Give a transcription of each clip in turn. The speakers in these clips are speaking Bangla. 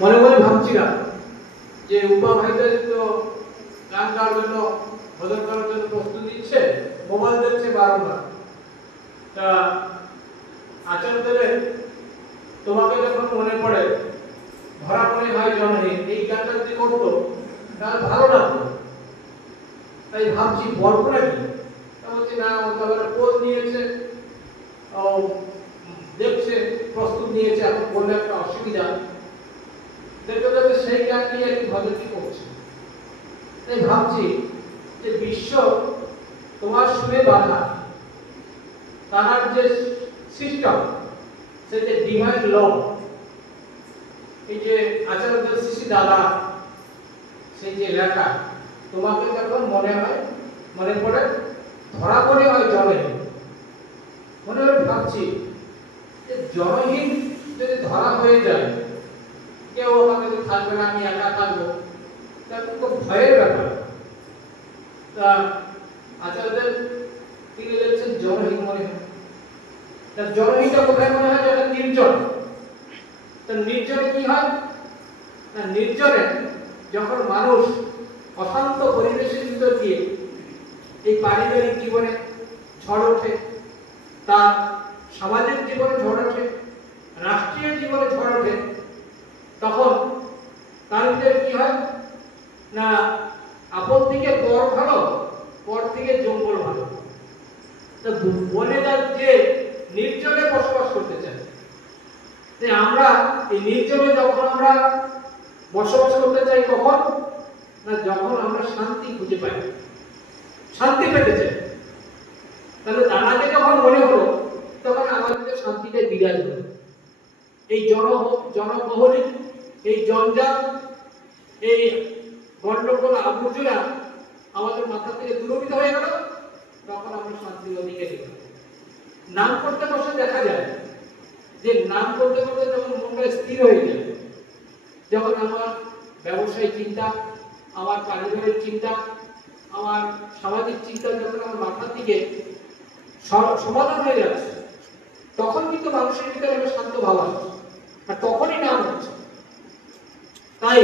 মনে মনে ভাবছিলাম যে উপা ভাইদের তো গান গাওয়ার জন্য ভজন করার জন্য প্রস্তুতি দিচ্ছে, মোবাইল দেখছে বারবার। তা আচার্যদেবের তোমাকে যখন মনে পড়ে ধরা মনে হয় জনহীন, এই গানটা যদি করতো তাহলে ভালো লাগতো। তাই ভাবছি বলবো নাকি, বলছি না, ও তো পোজ নিয়েছে, ও দেখছে, প্রস্তুত নিয়েছে, এখন বললে একটা অসুবিধা। দেখতে দেখতে সেই গান নিয়ে একটু ভজনটি করছে। তাই ভাবছি যে বিশ্ব তোমার সুরে বাধা, তার যে সিস্টেম, সে যে ডিভাইন ল, এই যে আচার্য শ্রী দাদা সেই যে লেখা, তোমাকে যখন মনে হয়, মনে পড়ে, ধরা মনে হয় জনহীন, মনে হয় ভাবছি যে জনহীন যদি ধরা হয়ে যায়, কেউ আমাকে যদি থাকবে না, আমি একা থাকবো, তাহলে খুব ভয়ের ব্যাপার। তা আচার্যদের তিনি বলছেন জনহীন মনে হয়। জনহীনটা কোথায় মনে হয়? যখন নির্জন। তা নির্জনে কি হয় না, নির্জনে যখন মানুষ অশান্ত পরিবেশের ভিতর দিয়ে এই পারিবারিক জীবনে ঝড় ওঠে, তার সামাজিক জীবনে ঝড় ওঠে, রাষ্ট্রীয় জীবনে ঝড় ওঠে, তখন তার ভিতরে কি হয় না, আপন থেকে পর ভালো, পর থেকে জঙ্গল ভালো। তো বনে যে নির্জনে বসবাস করতে চায়, আমরা এই নির্জনে যখন আমরা বসবাস করতে চাই, কখন না, যখন আমরা শান্তি খুঁজে পাই, শান্তি পেতে চাই। তাহলে দাদাকে যখন মনে হলো, তখন আমাদের শান্তিতে বিরাজ হলো। এই জনবহুল, এই জঞ্জাল, এই গন্ডগোল আবর্জনা আমাদের মাথা থেকে দূরীভূত হয়ে গেল, তখন আমরা শান্তির অধিকারী হলাম। নাম করতে বসে দেখা যায় যে নাম করতে করতে যখন মনটা স্থির হয়ে যায়, যখন আমার ব্যবসায়িক চিন্তা, আমার পারিবারিক চিন্তা, আমার সামাজিক চিন্তা যখন আমার মাথা থেকে সমাধান হয়ে যাচ্ছে, তখন কিন্তু মানুষের ভিতরে একটা শান্ত ভাব আসছে, আর তখনই নাম হচ্ছে। তাই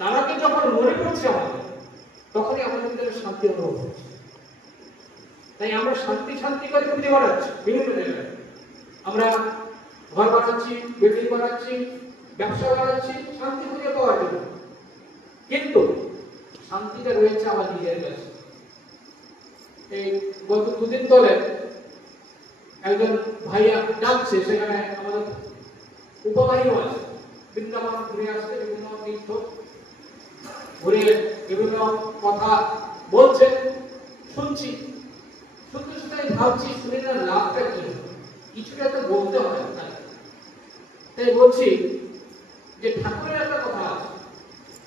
তারাকে যখন মনে পড়ছে আমাদের, তখনই আমাদের ভিতরে শান্তি অনুভব হচ্ছে। তাই আমরা শান্তি শান্তি করে খুঁজে বেড়াচ্ছি বিভিন্ন জায়গায়। আমরা ঘর বানাচ্ছি, বিল্ডিং বানাচ্ছি, ব্যবসা বানাচ্ছি শান্তি খুঁজে পাওয়ার জন্য, কিন্তু শান্তিটা রয়েছে আমার নিজের কাছে। এই গত দুদিন ধরে একজন ভাইয়া ডাকছে, সেখানে আমাদের উপভাইও আছে, বৃন্দাবন ঘুরে আসছে, বিভিন্ন তীর্থ ঘুরে বিভিন্ন কথা বলছে, শুনছি, শুনতে শুনতে ভাবছি শুনে না লাভটা কি, কিছুটা তো বলতে হয়। তাই বলছি যে ঠাকুরের একটা কথা আছে,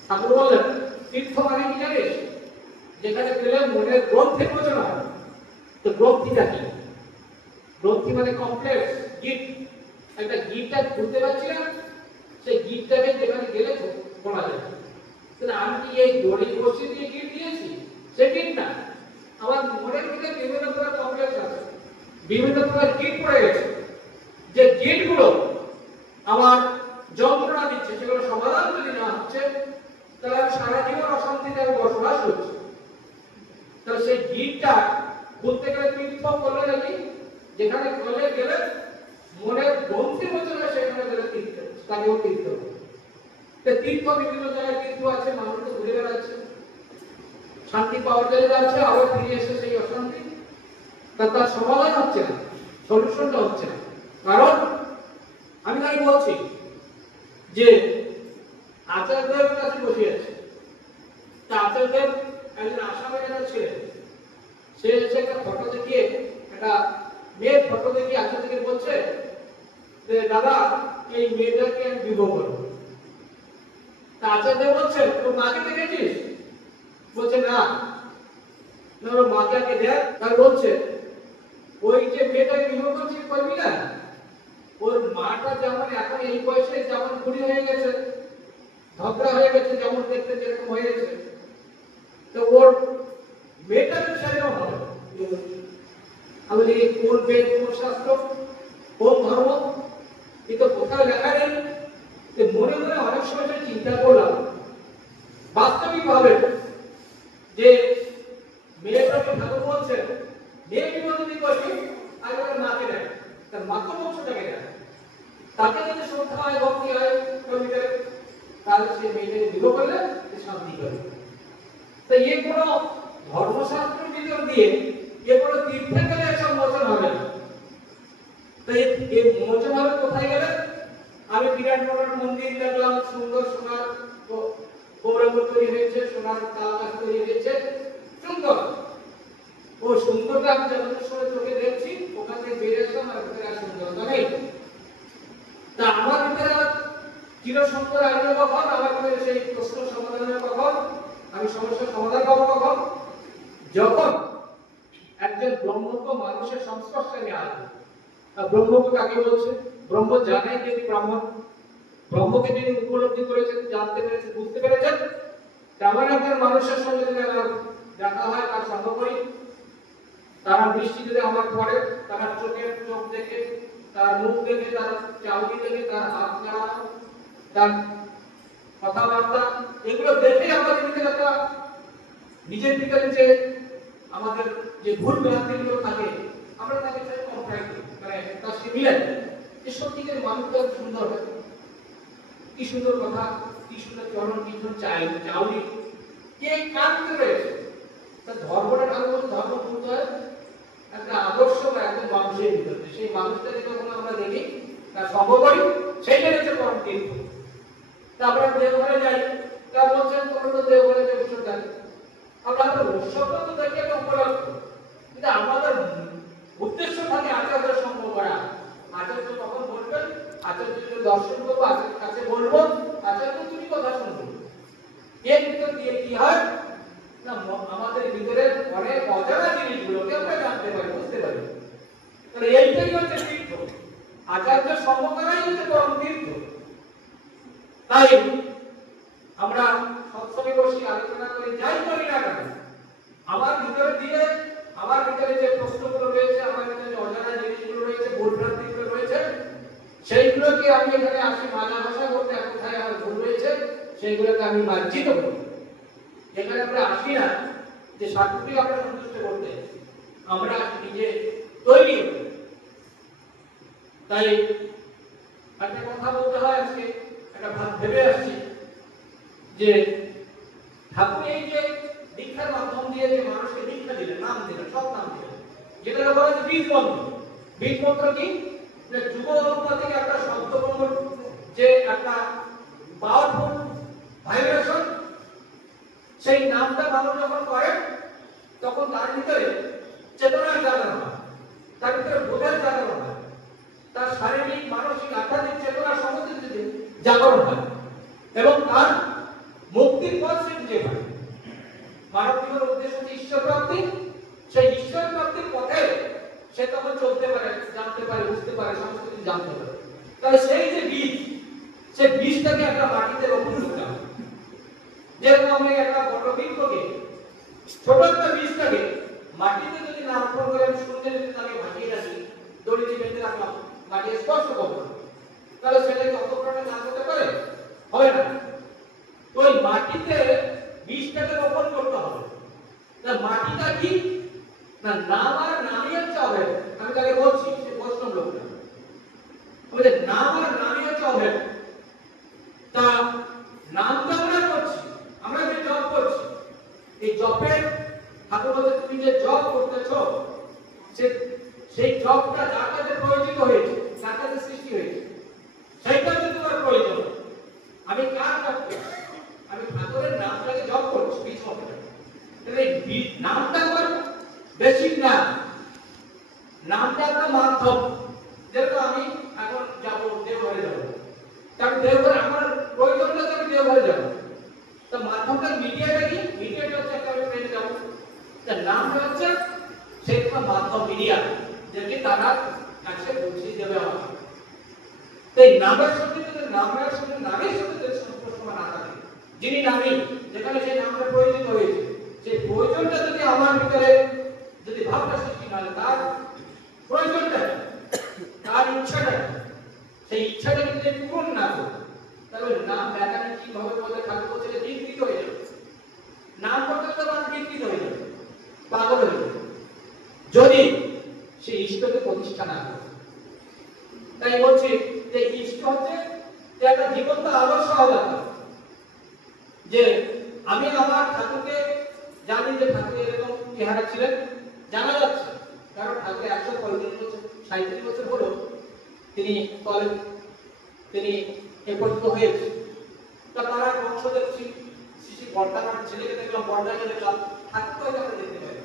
ঠাকুর বললেন তীর্থ মানে কি জানিস, যেখানে গেলে মনের গ্রন্থে মোচন হয়। তো গ্রন্থিটা কি? গ্রন্থি মানে কমপ্লেক্স গিট, একটা গিটটা খুলতে পারছি না, সেই গিটটাকে যেখানে গেলে খোলা যায়। আমি কি এই দড়ি বসে দিয়ে গিট দিয়েছি? সে গিট না, আমার মনের ভিতরে বিভিন্ন প্রকার কমপ্লেক্স আছে, বিভিন্ন প্রকার গিট পড়ে গেছে, যে গিটগুলো আমার যন্ত্রণা দিচ্ছে, সেগুলো সমাধান যদি না হচ্ছে, তাহলে আমি সারা জীবন অশান্তিতে আমি বসবাস করছি। তাহলে সেই গিটটা খুলতে গেলে তীর্থ করলে নাকি, যেখানে গলে গেলে মনের গ্রন্থি মোচন হয়, সেখানে গেলে তীর্থ, তাকেও তীর্থ। তীর্থ বিভিন্ন জায়গায় তীর্থ আছে, মানুষ তো ঘুরে বেড়াচ্ছে, শান্তি পাওয়ার জায়গা আছে, আবার ফিরে এসে সেই অশান্তি, তার সমাধান হচ্ছে না, সলিউশনটা হচ্ছে না। কারণ আমি তাই বলছি যে আচার্যদের কাছে বসে আছে, তা আচার্যদের একজন আসামের একটা ছেলে, সে এসে একটা ফটো দেখিয়ে, একটা মেয়ের ফটো দেখিয়ে আচার্যকে বলছে যে দাদা, এই মেয়েটাকে আমি বিবাহ করবো। তা আচার্য বলছে তোর মাকে দেখেছিস? বলছে না। ওর মাকে আগে দেখ। তার বলছে ওই যে মেয়েটাকে বিবাহ করছিস, করবি না, ওর মাটা যেমন এখন এই বয়সে যেমন বুড়ি হয়ে গেছে, ঝগড়া হয়ে গেছে, যেমন দেখতে যেরকম হয়ে গেছে, তো ওর মেয়েটার সেরকম হবে। আমি কোন বেদ, কোন শাস্ত্র, কোন ধর্ম, কিন্তু কোথাও লেখা নেই। মনে মনে চিন্তা করলাম বাস্তবিকভাবে যে মেয়েটাকে ঠাকুর বলছেন মেয়ে বিবাহ যদি করি আগে মাকে দেয়, তার মাতৃবংশটাকে দেয়, তাকে যদি শ্রদ্ধা হয় ভক্তি হয় কবিতার, তাহলে সে মেয়েটাকে বিবাহ করলে শান্তি করবে। তো এ কোনো ধর্মশাস্ত্রের ভিতর দিয়ে এ কোনো তীর্থে গেলে এসব মোচন হবে না। তো এই মোচন হবে কোথায় গেলে? আমি বিরাট বড় মন্দির দেখলাম, সুন্দর সোনার গৌরঙ্গ তৈরি হয়েছে, সোনার তাল গাছ তৈরি হয়েছে, সুন্দর। ও সুন্দরটা আমি যতদূর সময় চোখে দেখছি, ওখান থেকে বেরিয়ে আসলাম আর ভিতরে আর সুন্দরতা নেই। তা আমার ভিতরে চিরসুন্দর আসবে কখন? আমার ভিতরে সেই প্রশ্ন সমাধান হবে কখন? আমি সমস্যার সমাধান পাবো কখন? যখন একজন ব্রহ্মকে মানুষের সংস্পর্শে আমি আসবো। ব্রহ্মকে কাকে বলছে? ব্রহ্ম জানে যে ব্রাহ্মণ, ব্রহ্মকে যিনি উপলব্ধি করেছেন, জানতে পেরেছেন, বুঝতে পেরেছেন, তেমন একজন মানুষের সঙ্গে যদি আমার দেখা হয়, তার সঙ্গ করি, তারা দৃষ্টি যদি আমার পড়ে, তার চোখের চোখ দেখে, তার মুখ দেখে, তার চাউনি দেখে, তার হাত নাড়ানো, তার কথাবার্তা, এগুলো দেখে আমাদের ভিতরে একটা নিজের ভিতরে যে আমাদের যে ভুল ভ্রান্তিগুলো থাকে, আমরা তাকে চাই কমপ্লাইন্ট, মানে তার সে মিলাই যে সত্যিকার মানুষটা সুন্দর হয়, কি সুন্দর কথা, কি সুন্দর চরণ, কি সুন্দর চাউনি, কে কার ভিতরে রয়েছে। তার ধর্মটা ঠাকুর ধর্ম বলতে হয় একটা আদর্শ বা একজন মানুষের ভিতরে, সেই মানুষটাকে যখন আমরা দেখি, তার সঙ্গ করি, সেইটাই হচ্ছে পরম তীর্থ। তারপরে দেওঘরে যাই, তা বলছেন তোমরা তো দেওঘরে যে উৎসব দেখে, আমরা উৎসবটা তো দেখে একটা উপলক্ষ, কিন্তু আমাদের উদ্দেশ্য থাকে আচার্যের সঙ্গ করা। আচার্য তখন বলবেন, আচার্য যদি দর্শন করবো, আচার্যের কাছে বলবো, আচার্য তুমি কথা শুনবো। এর ভিতর দিয়ে কি হয় না, আমাদের ভিতরে অনেক অজানা জিনিসগুলোকে আমরা জানতে পারি, বুঝতে পারি। তাহলে এইটাই হচ্ছে তীর্থ, আচার্যের সঙ্গ করাই হচ্ছে পরম তীর্থ। তাই আমরা সৎসঙ্গে বসে আলোচনা করি, যাই করি না কেন, আমার ভিতরে দিয়ে, আমার ভিতরে যে প্রশ্নগুলো রয়েছে, আমার ভিতরে যে অজানা জিনিসগুলো রয়েছে, ভুল ভ্রান্তিগুলো রয়েছে, সেইগুলোকে আমি এখানে আসি মাজা ভাষা করতে, কোথায় আমার ভুল রয়েছে সেইগুলোকে আমি মার্জিত করি। এখানে আমরা আসি না যে সাধুকে আমরা সন্তুষ্ট করতে, আমরা নিজে তৈরি হই। তাই একটা কথা বলতে হয়, আজকে একটা ভাব ভেবে আসছি যে ঠাকুর এই যে দীক্ষার মাধ্যম দিয়ে যে মানুষকে দীক্ষা দিলেন, নাম দিলেন, সব নাম দিলেন, যেটা বলা হচ্ছে বীজ মন্ত্র। বীজ মন্ত্র কি? যুব অনুপাতিক একটা শব্দ যে একটা পাওয়ারফুল ভাইব্রেশন, সেই নামটা মানুষ যখন করে তখন তার ভিতরে চেতনার জাগরণ হয়, তার ভিতরে বোধের জাগরণ হয়, তার শারীরিক, মানসিক, আধ্যাত্মিক চেতনার সমস্ত জাগরণ হয় এবং তার মুক্তির পথ সে খুঁজে পায়। মানব জীবনের উদ্দেশ্য হচ্ছে ঈশ্বর প্রাপ্তি, সেই ঈশ্বর প্রাপ্তির পথে সে তখন চলতে পারে, জানতে পারে, বুঝতে পারে, সমস্ত কিছু জানতে পারে। তাহলে সেই যে বীজ, সেই বীজটাকে একটা মাটিতে রোপণ করতে হবে। যেরকম আমি একটা বড় বৃক্ষকে, ছোট একটা বীজটাকে মাটিতে যদি না রোপণ করে আমি সূর্যে যদি তাকে ভাসিয়ে রাখি, দড়িতে বেঁধে রাখলাম, মাটি স্পর্শ করবো, তাহলে সেটাকে অতপ্রাণে না হতে পারে, হবে না। তো ওই মাটিতে বীজটাকে রোপণ করতে হবে। তা মাটিটা কি না, নাম আর নামই হচ্ছে অভেদ। আমি তাকে বলছি, সে বৈষ্ণব লোকটা বলছে নাম আর নামই হচ্ছে অভেদ। তা নামটা আমরা করছি, আমরা যে জপ করছি, এই জপের ঠাকুর বলছে তুমি যে জপ করতেছ, সেই জপটা যার কাছে প্রয়োজিত হয়েছে, যার কাছে সৃষ্টি হয়েছে, সেইটা হচ্ছে তোমার প্রয়োজন। আমি কার জপ করছি? আমি ঠাকুরের নামটাকে জপ করছি, বীজ মন্ত্র। তাহলে নামটা আমার বেসিক না, নামটা একটা মাধ্যম। যেরকম আমি এখন যাবো দেওঘরে যাবো, আমি দেওঘরে আমার প্রয়োজনটা তো আমি দেওঘরে যাবো, তো মাধ্যমটা মিডিয়াটা কি? মিডিয়াটা হচ্ছে একটা আমি ট্রেনে যাবো, তার নামটা হচ্ছে সেই মাধ্যম, মিডিয়া, যেটি তারা কাছে পৌঁছে দেবে আমার। তাই নামের সঙ্গে যদি নামের সঙ্গে নামের সঙ্গে যদি সম্পর্ক না থাকে, যিনি নামী, যেখানে সেই নামটা প্রয়োজিত হয়েছে, সেই প্রয়োজনটা যদি আমার ভিতরে যদি ভাবনা সৃষ্টি না হয়, তার প্রয়োজনটা, তার ইচ্ছাটা, সেই ইচ্ছাটা যদি পূরণ না করে, তা তাহলে নাম ব্যাখ্যানে কিভাবে বলে ঠাকুর বলছে বিকৃত হয়ে যাবে, নাম করতে তো মানুষ বিকৃত হয়ে যাবে, পাগল হয়ে যাবে যদি সে ইষ্টকে প্রতিষ্ঠা না করে। তাই বলছি যে ইষ্ট হচ্ছে যে একটা জীবন্ত আদর্শ হবে, যে আমি আমার ঠাকুরকে জানি যে ঠাকুর এরকম চেহারা ছিলেন, জানা যাচ্ছে কারণ ঠাকুর 135 বছর 37 বছর হলো তিনি এ পর্যন্ত হয়েছে। তা তারা বংশ দেখছি, শিশি বর্তার ছেলেকে দেখলাম, বর্দাকে দেখলাম, ঠাকুর হয়তো আমরা দেখতে পাই,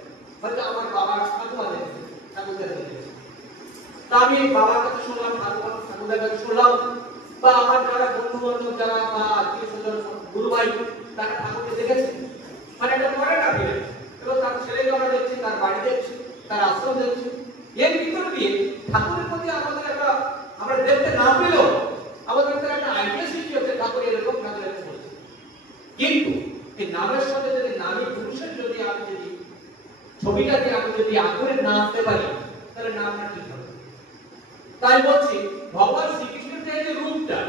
হয়তো আমার বাবার ঠাকুমা দেখেছে, ঠাকুরকে দেখেছে। তা আমি বাবার কাছে শুনলাম, ঠাকুরদার কাছে শুনলাম, বা আমার যারা বন্ধু বান্ধব যারা বা আত্মীয় স্বজন গুরু ভাই তারা ঠাকুরকে দেখেছে, মানে এটা পরে না ফিরে, এবং তার ছেলেকে আমরা দেখছি, তার বাড়ি দেখছি, তার আশ্রম দেখছি, এর ভিতর দিয়ে ঠাকুরের প্রতি আমাদের একটা, আমরা দেখতে না পেলেও আমাদের একটা আইডিয়া সৃষ্টি হচ্ছে ঠাকুর এরকম, ঠাকুর এরকম বলছে। কিন্তু এই নামের সাথে যদি নামী পুরুষের যদি আমি যদি ছবিটাকে আমি যদি আগুনে না আনতে পারি তাহলে নামটা ঠিক হবে। তাই বলছি ভগবান শ্রীকৃষ্ণের যে রূপটা,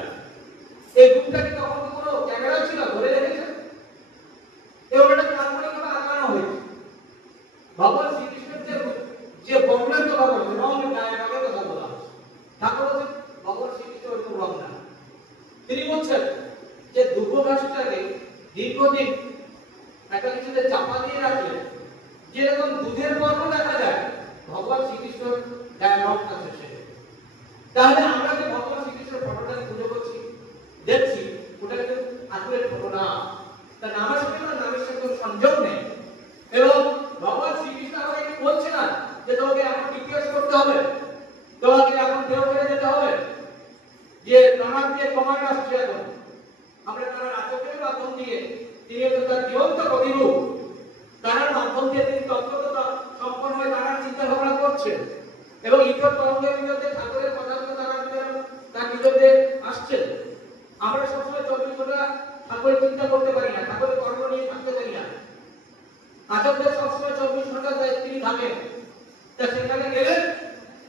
এই রূপটাকে কখনো কোনো ক্যামেরা ছিল ধরে রেখেছে, ওটা কাল্পনিকভাবে আঁকানো হয়েছে। ভগবান শ্রীকৃষ্ণের যে বর্ণের কথা বলছে, রঙ গায়ে রঙের কথা বলা হচ্ছে, ঠাকুর বলছেন ভগবান শ্রীকৃষ্ণ ওরকম রঙ না। তিনি বলছেন যে দুর্গঘাসটাকে দীর্ঘদিন একটা কিছুতে চাপা দিয়ে রাখলে যেরকম দুধের বর্ণ দেখা যায়, ভগবান শ্রীকৃষ্ণের গায়ে রঙ আছে সে। তাহলে আমরা যে ভগবান শ্রীকৃষ্ণের ফটোটাকে পুজো করছি দেখছি, ওটা কিন্তু আসলের ফটো না, তার নামের সাথে না, নামের সাথে কোনো সংযোগ নেই। এবং ভগবান শ্রীকৃষ্ণ আমাকে বলছে না যে তোমাকে এখন জিজ্ঞেস করতে হবে, তোমাকে এখন দেহ ফেলে যেতে হবে, যে নানান দিয়ে কমান্ড আসছে এখন, আমরা তার আচরণের মাধ্যম দিয়ে তিনি তো তার জীবন্ত প্রতিরূপ, তার মাধ্যম দিয়ে তিনি তত্ত্বতা সম্পন্ন হয়ে তারা চিন্তা ভাবনা করছেন, এবং ঈশ্বর তরঙ্গের বিরুদ্ধে ঠাকুরের কথাগুলো তার বিরুদ্ধে আসছে। আমরা সবসময় 24 ঘন্টা ঠাকুরের চিন্তা করতে পারি না, ঠাকুরের কর্ম নিয়ে থাকতে পারি না। আচার্যদের সবসময় 24 ঘন্টা তিনি থাকেন, তা সেখানে গেলে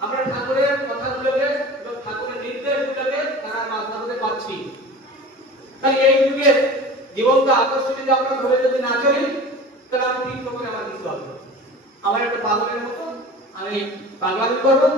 আমরা ঠাকুরের কথাগুলোকে এবং ঠাকুরের নির্দেশগুলোকে তারা মাধ্যমে পাচ্ছি। তাই এই যুগে জীবনটা আদর্শ যদি আমরা ধরে যদি না চলি তাহলে আমি ঠিক করে আমার কিছু হবে, আমার একটা পাগলের মতো আমি পাগলামি করবো,